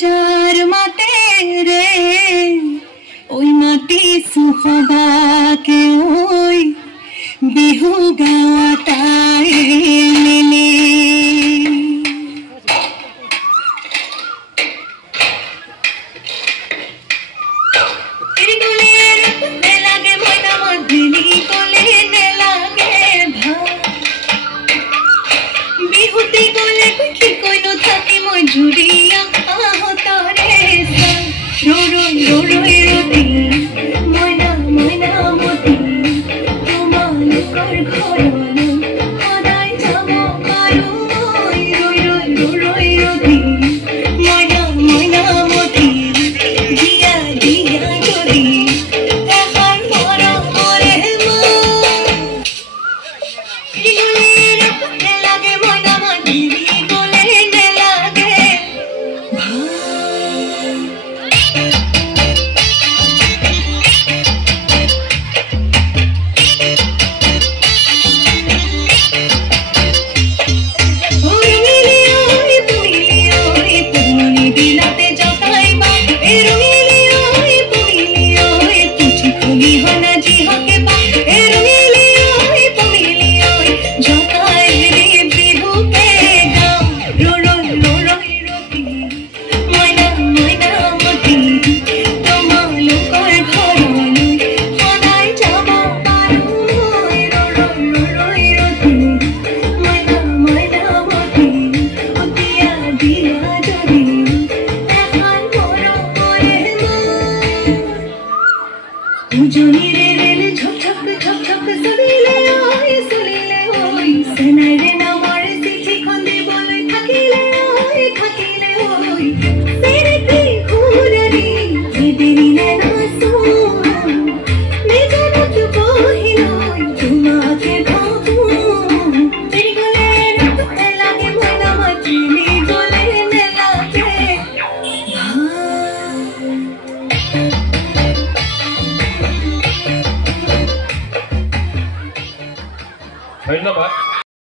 যার মাতে রে ওই মাটি সুহবাকে ওই বিহু গাওয়াটাই মিলে বিহুতি গলে কি কইনো থাকি মই জুড়িয়া আহতরে রোরই রোরই রতি ময়না ময়না মতি তোমার ঘরনো সদাই যাব পারো মই রই রই রোরই রতি ময়না ময়না মতি দিয়া দিয়া যদি এখন মরা মরে মা লাগে ময়না মতি গলে লাগে Johnny, re re, chop chop chop chop, sudile oi, senaire.